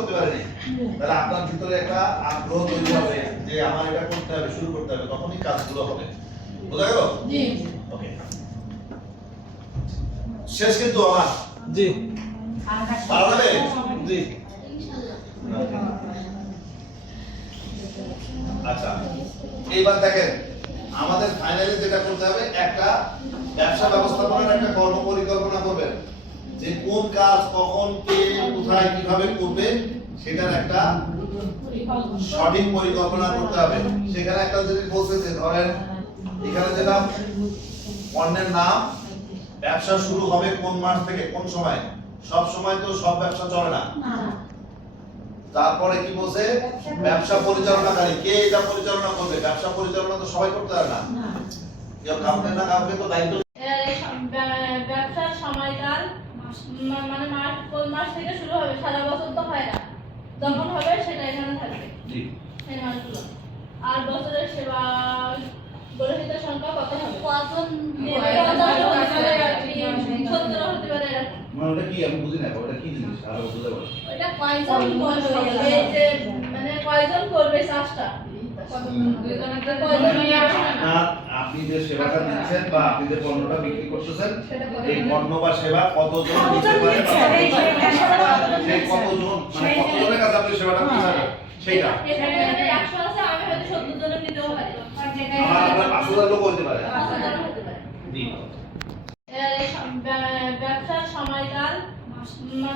করতে পারেনি, তাহলে আপনার ভিতরে একটা আগ্রহ তৈরি হবে যে আমার এটা করতে হবে, শুরু করতে হবে, তখনই কাজগুলো হবে। বোঝা গেল? জি। ওকে, শেষ কিন্তু আমার। জি। পারা যাবে? জি। আচ্ছা, এইবার দেখেন আমাদের ফাইনালি যেটা করতে হবে, একটা ব্যবসা ব্যবস্থাপনার একটা কর্ম পরিকল্পনা করবেন, যে কোন কাজ কখন কে কোথায় কিভাবে করবে সেটার একটা সঠিক পরিকল্পনা করতে হবে। সেখানে একটা জিনিস বলছে যে ধরেন এখানে যেটা পণ্যের নাম, ব্যবসা শুরু হবে কোন মাস থেকে কোন সময়, সব সময় তো সব ব্যবসা চলে না। তারপরে কি বলছে, ব্যবসা পরিচালনাকারী কে এটা পরিচালনা করবে, ব্যবসা পরিচালনা তো সবাই করতে পারে না, কেউ কাউকে না কাউকে তো দায়িত্ব। ব্যবসার সময়কাল মানে মাস কোন মাস থেকে শুরু হবে, সারা বছর তো হয় না, যখন হবে সেটা এখানে থাকবে সেই মাসগুলো। আর বছরের সেবা গ্রহীতার সংখ্যা কত হবে, কজন নেবে, 17 হতে পারে এরকম। মানে ওটা কি আমি বুঝি না, ওটা কি জিনিস আরো বুঝতে পারো? এটা কয়জন করবে, এই যে মানে কয়জন করবে চাষটা, না, আপনি যে সেবাটা দিচ্ছেন বা আপনি যে পণ্যটা বিক্রি করতেছেন, এই পণ্য বা সেবা কতজন নিতে পারে, সেই কতজন মানে কতজনের কাছে আপনি সেবাটা পৌঁছাবেন সেইটা। এখানে 100 আছে, আমি হয়তো 70 জনের নিতেও পারি, আমার আপনার 5,000 লোক হতে পারে। 5,000 হতে পারে। জি। ব্যবসার সময়কাল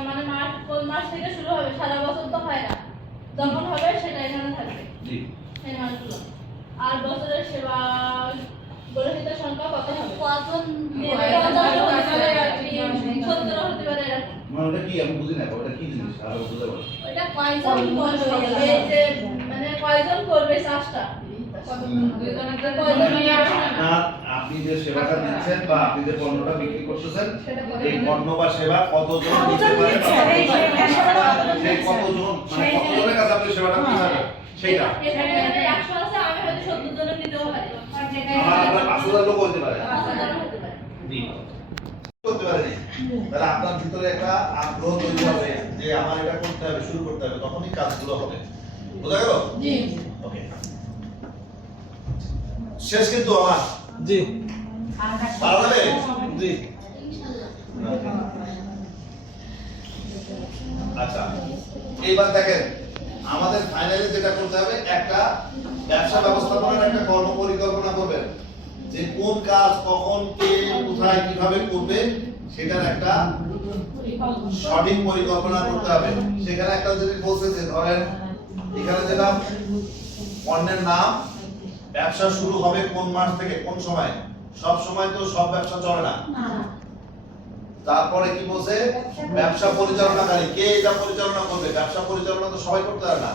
মানে মাস কোন মাস থেকে শুরু হবে, সারা বছর তো হয় না, যখন হবে সেটা এখানে থাকবে জি। সেই মাসগুলো। আর বছরের সেবা গ্রহীতার সংখ্যা কত হবে, কজন নেবে, 17 হতে পারে এরকম। মানে ওটা কি আমি বুঝি না, ওটা কি জিনিস আরো বুঝতে পারো? এটা কয়জন করবে, এই যে মানে কয়জন করবে চাষটা, না, আপনি যে সেবাটা দিচ্ছেন বা আপনি যে পণ্যটা বিক্রি করতেছেন, এই পণ্য বা সেবা কতজন নিতে পারে, সেই কতজন মানে কতজনের কাছে আপনি সেবাটা পৌঁছাবেন সেইটা। এখানে 100 আছে, আমি হয়তো 70 জনের নিতেও পারি, আমার আপনার 5,000 লোক হতে পারে। 5,000 হতে পারে। জি। করতে পারেনি, তাহলে আপনার ভিতরে একটা আগ্রহ তৈরি হবে যে আমার এটা করতে হবে, শুরু করতে হবে, তখনই কাজগুলো হবে। বোঝা গেল? জি। ওকে, শেষ কিন্তু আমার। জি। পারা যাবে? জি। আচ্ছা, এইবার দেখেন আমাদের ফাইনালি যেটা করতে হবে, একটা ব্যবসা ব্যবস্থাপনার একটা কর্ম পরিকল্পনা করবেন, যে কোন কাজ কখন কে কোথায় কিভাবে করবে সেটার একটা সঠিক পরিকল্পনা করতে হবে। সেখানে একটা জিনিস বলছে যে ধরেন এখানে যেটা পণ্যের নাম, ব্যবসা শুরু হবে কোন মাস থেকে কোন সময়, সব সময় তো সব ব্যবসা চলে না। তারপরে কি বলছে, ব্যবসা পরিচালনাকারী কে এটা পরিচালনা করবে, ব্যবসা পরিচালনা তো সবাই করতে পারে না,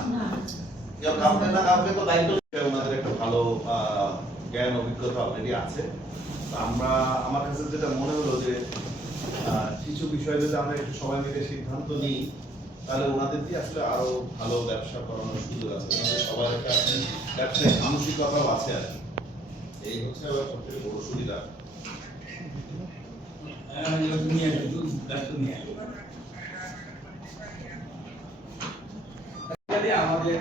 কেউ কাউকে না কাউকে তো দায়িত্ব। ওনাদের একটা ভালো জ্ঞান অভিজ্ঞতা অলরেডি আছে। আমরা আমার কাছে যেটা মনে হলো যে কিছু বিষয় যদি আমরা একটু সবাই মিলে সিদ্ধান্ত নিই, তাহলে ওনাদের দিয়ে আসলে আরো ভালো ব্যবসা করানোর সুযোগ আছে। সবার একটা ব্যবসায়িক মানসিকতাও আছে আর কি। এই হচ্ছে আবার সবথেকে বড় সুবিধা। আমাদের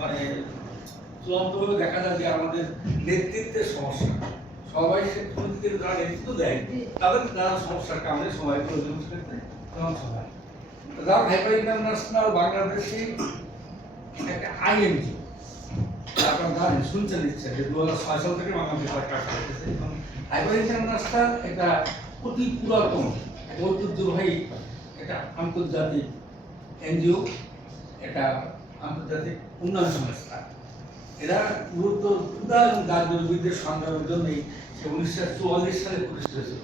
মানে চূড়ান্তভাবে দেখা যায় যে আমাদের নেতৃত্বের সমস্যা, সবাই যারা নেতৃত্ব দেয় তাদের নানা সমস্যার কারণে সবাই প্রয়োজন তেমন সবাই। যারা হাইপার ইন্টারন্যাশনাল বাংলাদেশে একটা আইএনজি, আপনারা জানেন শুনছেন নিশ্চয় যে 2006 সাল থেকে বাংলাদেশ কাজ করতেছে। হাইপার ইন্টারন্যাশনাল একটা অতি পুরাতন ঐতিহ্যবাহী একটা আন্তর্জাতিক এনজিও, একটা আন্তর্জাতিক উন্নয়ন সংস্থা। এরা মূলত ক্ষুধা এবং দারিদ্র্যের সংগ্রামের জন্যই 1944 সালে প্রতিষ্ঠিত হয়েছিল,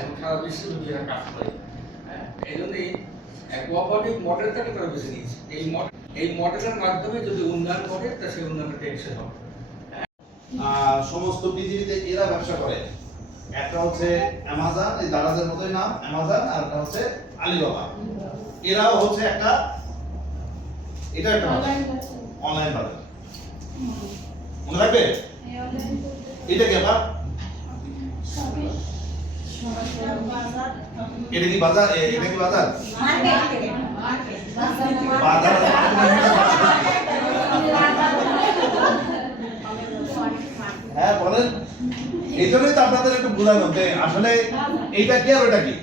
এবং সারা বিশ্বব্যাপী এরা কাজ করে। এই জন্যই কোঅপারেটিভ মডেলটাকে তারা বেছে নিয়েছে। এই মডেলের মাধ্যমে যদি উন্নয়ন করে তা সেই উন্নয়নটা টেকসই হবে। সমস্ত পৃথিবীতে এরা ব্যবসা করে, একটা হচ্ছে অ্যামাজন, এই দারাজের মতোই নাম অ্যামাজন, আর একটা হচ্ছে আলিবাবা। এরাও হচ্ছে একটা, এটা একটা অনলাইন বাজার, মনে রাখবে এটা কি আবার, এটা কি বাজার, এটা কি বাজার বাজার হ্যাঁ বলেন, এই জন্যই তো আপনাদের একটু বোঝানো যে আসলে এইটা কি আর ওটা কি।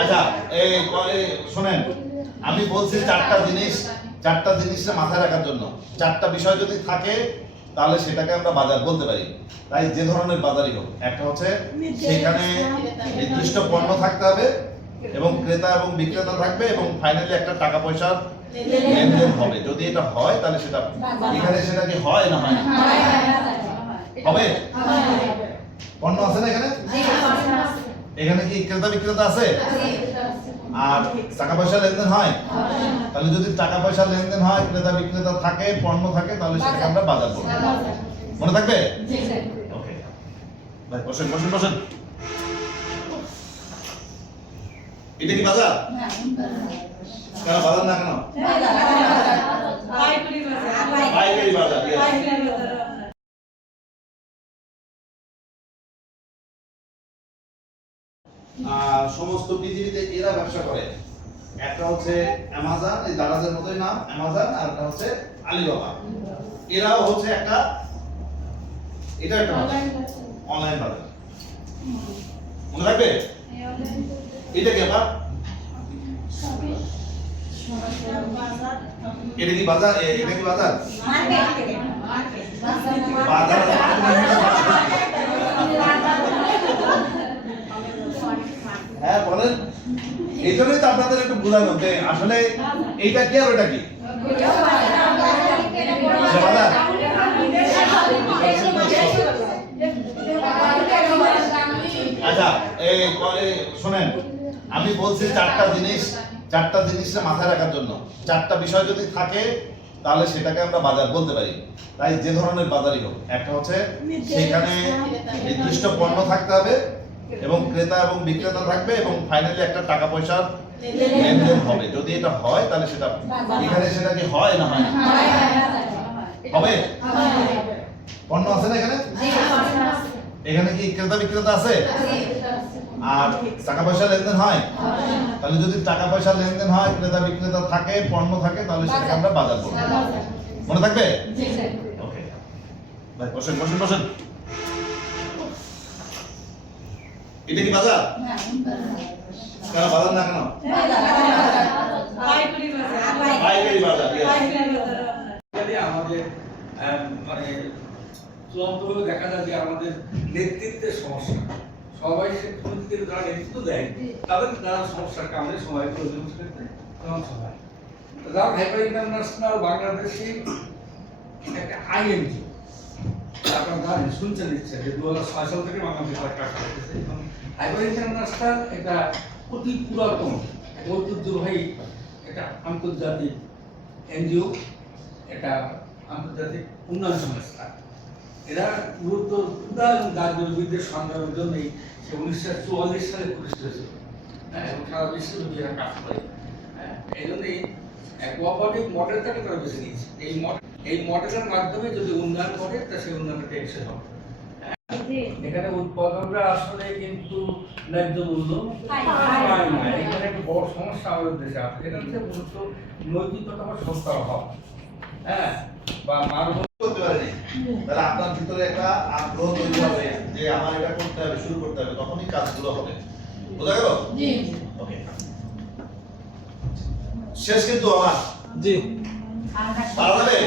আচ্ছা শোনেন, আমি বলছি চারটা জিনিসটা মাথায় রাখার জন্য। চারটা বিষয় যদি থাকে তাহলে সেটাকে আমরা বাজার বলতে পারি। তাই যে ধরনের বাজারই হোক, একটা হচ্ছে সেখানে নির্দিষ্ট পণ্য থাকতে হবে এবং ক্রেতা এবং বিক্রেতা থাকবে এবং ফাইনালি একটা টাকা পয়সার লেনদেন হবে। যদি এটা হয় তাহলে সেটা এখানে সেটা কি হয় না হয় না হবে? পণ্য আছে না এখানে? এখানে কি ক্রেতা বিক্রেতা আছে? আর টাকা পয়সা লেনদেন হয়? তাহলে যদি টাকা পয়সা লেনদেন হয়, ক্রেতা বিক্রেতা থাকে, পণ্য থাকে, তাহলে সেটাকে আমরা বাজার বলবো। মনে থাকবে? ওকে ভাই, বসেন বসেন বসেন। এটা কি বাজার? কেন বাজার না কেন? পাইকারি বাজার। সমস্ত পৃথিবীতে এরা ব্যবসা করে। একটা হচ্ছে অ্যামাজন, এই দারাজের মতোই নাম অ্যামাজন, আর একটা হচ্ছে আলিবাবা। এরাও হচ্ছে একটা, এটা একটা অনলাইন বাজার। মনে রাখবে? এটা কি আবার? এটা কি বাজার? এটা কি বাজার? বাজার হ্যাঁ বলেন, এই জন্যই তো আপনাদের একটু বোঝানো যে আসলে এইটা কি আর ওটা কি। আচ্ছা শোনেন, আমি বলছি চারটা জিনিসটা মাথায় রাখার জন্য। চারটা বিষয় যদি থাকে তাহলে সেটাকে আমরা বাজার বলতে পারি। তাই যে ধরনের বাজারই হোক, একটা হচ্ছে সেখানে নির্দিষ্ট পণ্য থাকতে হবে এবং ক্রেতা এবং বিক্রেতা থাকবে এবং ফাইনালি একটা টাকা পয়সার লেনদেন হবে। যদি এটা হয় তাহলে সেটা এখানে সেটা কি হয় না হয় না হবে? পণ্য আছে না এখানে? এখানে কি ক্রেতা বিক্রেতা আছে? আর টাকা পয়সা লেনদেন হয়? তাহলে যদি টাকা পয়সা লেনদেন হয়, ক্রেতা বিক্রেতা থাকে, পণ্য থাকে, তাহলে সেটাকে আমরা বাজার বলবো। মনে থাকবে? ওকে ভাই, বসেন বসেন বসেন। এটা কি বাজার? কেন বাজার না কেন? পাইকারি বাজার। আমাদের মানে চূড়ান্তভাবে দেখা যায় যে আমাদের নেতৃত্বের সমস্যা। সবাই যারা নেতৃত্ব দেয় তাদের নানা সমস্যার কারণে সবাই প্রয়োজন ক্ষেত্রে তেমন সবাই। রাম হাইপার ইন্টারন্যাশনাল বাংলাদেশে একটা আইএনজি, আপনারা জানেন, শুনছেন নিশ্চয় যে 2006 সাল থেকে বাংলাদেশে কাজ করতেছে। এবং হাইপার ইন্টারন্যাশনাল একটা অতি পুরাতন ঐতিহ্যবাহী একটা আন্তর্জাতিক এনজিও, একটা আন্তর্জাতিক উন্নয়ন সংস্থা। এরা মূলত ক্ষুধা এবং দারিদ্র্যের সংগ্রামের জন্যই সে 1944 সালে প্রতিষ্ঠিত হয়েছিল এবং সারা বিশ্বব্যাপী এরা কাজ করে। এই জন্যই কোঅপারেটিভ মডেলটাকে তারা বেছে নিয়েছে। এই মডেলের মাধ্যমে যদি উন্নয়ন করে তা সেই উন্নয়নটা টেকসই হবে। এখানে উৎপাদনটা আসলে কিন্তু ন্যায্য মূল্য পায় না। এখানে একটা বড় সমস্যা আমাদের দেশে আছে, এটা হচ্ছে মূলত নৈতিকতা বা সত্তার অভাব। হ্যাঁ, বা মানব করতে পারেনি, তাহলে আপনার ভিতরে একটা আগ্রহ তৈরি হবে যে আমার এটা করতে হবে, শুরু করতে হবে, তখনই কাজগুলো হবে। বোঝা গেল? জি। ওকে, শেষ কিন্তু আমার। জি। ভালো লাগে?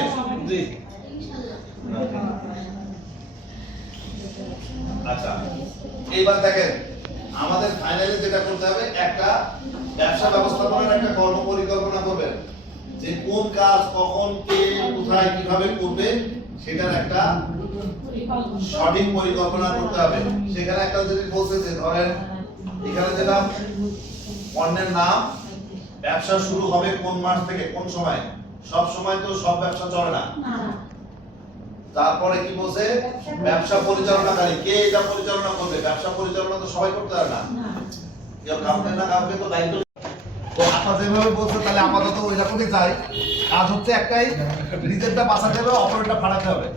জি। আচ্ছা, এইবার দেখেন, আমাদের ফাইনালি যেটা করতে হবে, একটা ব্যবসা ব্যবস্থাপনার একটা কর্ম পরিকল্পনা করবেন যে কোন কাজ কখন কে কোথায় কিভাবে করবে সেটার একটা সঠিক পরিকল্পনা করতে হবে। সেখানে একটা যদি বলছে যে ধরেন এখানে যেটা পণ্যের নাম, ব্যবসা শুরু হবে কোন মাস থেকে কোন সময়, সব সময় তো সব ব্যবসা চলে না। তারপরে কি বলছে, ব্যবসা পরিচালনাকারী কে এটা পরিচালনা করবে। ব্যবসা পরিচালনা তো সবাই করতে পারে না, কেউ কাউকে না কাউকে তো দায়িত্ব তো আপনার যেভাবে বলছে তাহলে আপাতত ওই রকমই চাই। কাজ হচ্ছে একটাই, নিজেরটা বাঁচাতে হবে, অপরেরটা ফাটাতে হবে।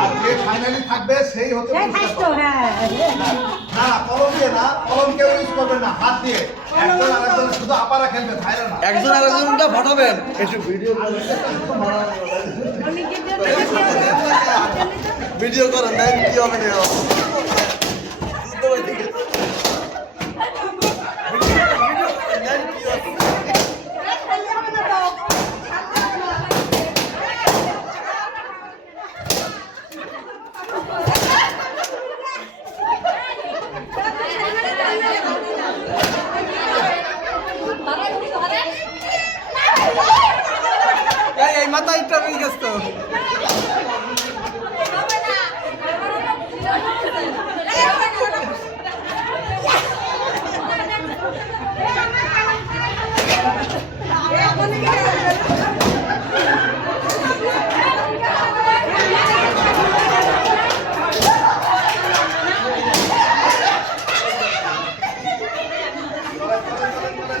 আর যে ফাইনালি থাকবে সেই হচ্ছে পুরস্কার পাবে। না কলম দিয়ে না, কলম কেউ ইউজ করবে না, হাত দিয়ে একজন আরেকজন শুধু আপারা খেলবে, ভাইরা না। একজন আরেকজনটা ফাটাবেন। ভিডিও করেন দেন কি হবে না এই মাথা একটা হয়ে গেছে তো।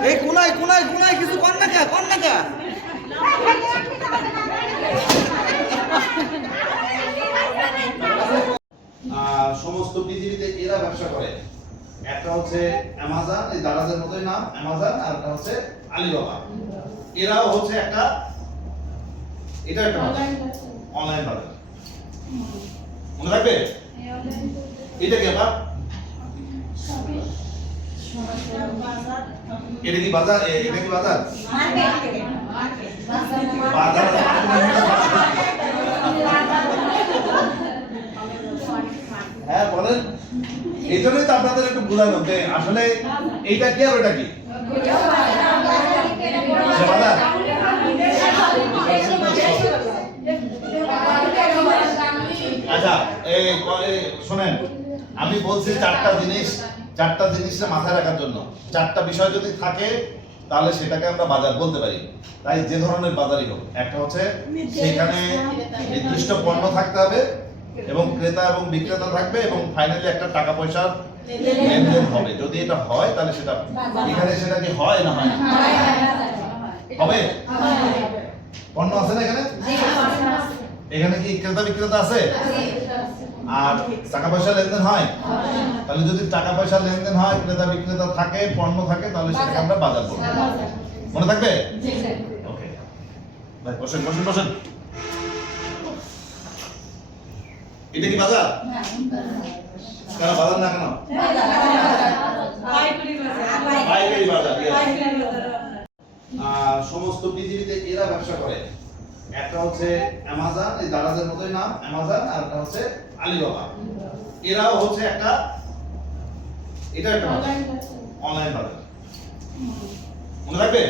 এই কোনায় কোনায় কোনায় কিছু কর না কা কর না কা সমস্ত পৃথিবীতে এরা ব্যবসা করে। একটা হচ্ছে অ্যামাজন, এই দারাজের মতোই নাম অ্যামাজন, আর একটা হচ্ছে আলিবাবা। এরাও হচ্ছে একটা, এটা একটা অনলাইন বাজার, মনে রাখবে। এটা কি আবার এটা কি বাজার? এটা কি বাজার? বাজার হ্যাঁ বলেন। এই জন্যই তো আপনাদের একটু বোঝানো যে আসলে এইটা কি আর ওটা কি বাজার। আচ্ছা শোনেন, আমি বলছি চারটা জিনিসটা মাথায় রাখার জন্য। চারটা বিষয় যদি থাকে তাহলে সেটাকে আমরা বাজার বলতে পারি। তাই যে ধরনের বাজারই হোক, একটা হচ্ছে সেখানে নির্দিষ্ট পণ্য থাকতে হবে এবং ক্রেতা এবং বিক্রেতা থাকবে এবং ফাইনালি একটা টাকা পয়সার লেনদেন হবে। যদি এটা হয় তাহলে সেটা এখানে সেটা কি হয় না হয় না হবে? পণ্য আছে না এখানে? এখানে কি ক্রেতা বিক্রেতা আছে? আর টাকা পয়সা লেনদেন হয়? তাহলে যদি টাকা পয়সা লেনদেন হয়, ক্রেতা বিক্রেতা থাকে, পণ্য থাকে, তাহলে সেটাকে আমরা বাজার বলবো। মনে থাকবে? ওকে ভাই, বসেন বসেন বসেন। এটা কি বাজার? কেন বাজার না কেন? পাইকারি বাজার। সমস্ত পৃথিবীতে এরা ব্যবসা করে। একটা হচ্ছে অ্যামাজন, এই দারাজের মতোই নাম অ্যামাজন, আর একটা হচ্ছে আলিবাবা। এরাও হচ্ছে একটা, এটা একটা অনলাইন বাজার, মনে রাখবে।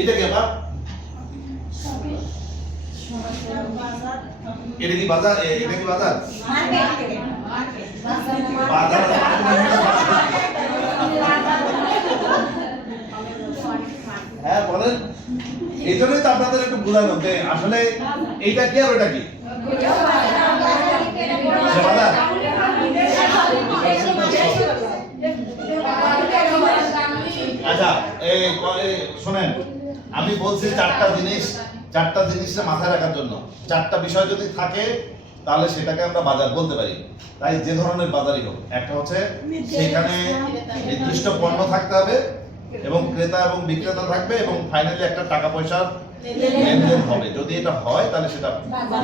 এটা কি আবার এটা কি বাজার? এটা কি বাজার? বাজার হ্যাঁ বলেন। এই জন্যই তো আপনাদের একটু বোঝানো যে আসলে এইটা কি আর ওটা কি বাজার। আচ্ছা শোনেন, আমি বলছি চারটা জিনিসটা মাথায় রাখার জন্য। চারটা বিষয় যদি থাকে তাহলে সেটাকে আমরা বাজার বলতে পারি। তাই যে ধরনের বাজারই হোক, একটা হচ্ছে সেখানে নির্দিষ্ট পণ্য থাকতে হবে এবং ক্রেতা এবং বিক্রেতা থাকবে এবং ফাইনালি একটা টাকা পয়সার লেনদেন হবে। যদি এটা হয় তাহলে সেটা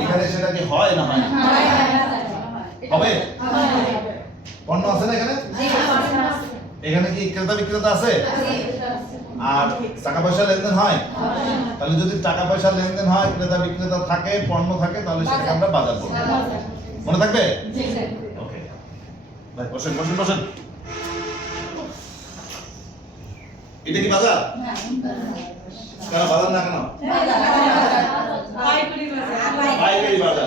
এখানে সেটা কি হয় না হয় না হবে? পণ্য আছে না এখানে? এখানে কি ক্রেতা বিক্রেতা আছে? আর টাকা পয়সা লেনদেন হয়? তাহলে যদি টাকা পয়সা লেনদেন হয়, ক্রেতা বিক্রেতা থাকে, পণ্য থাকে, তাহলে সেটাকে আমরা বাজার বলবো। মনে থাকবে? ওকে ভাই, বসেন বসেন বসেন। এটা কি বাজার? কেন বাজার না কেন? পাইকারি বাজার।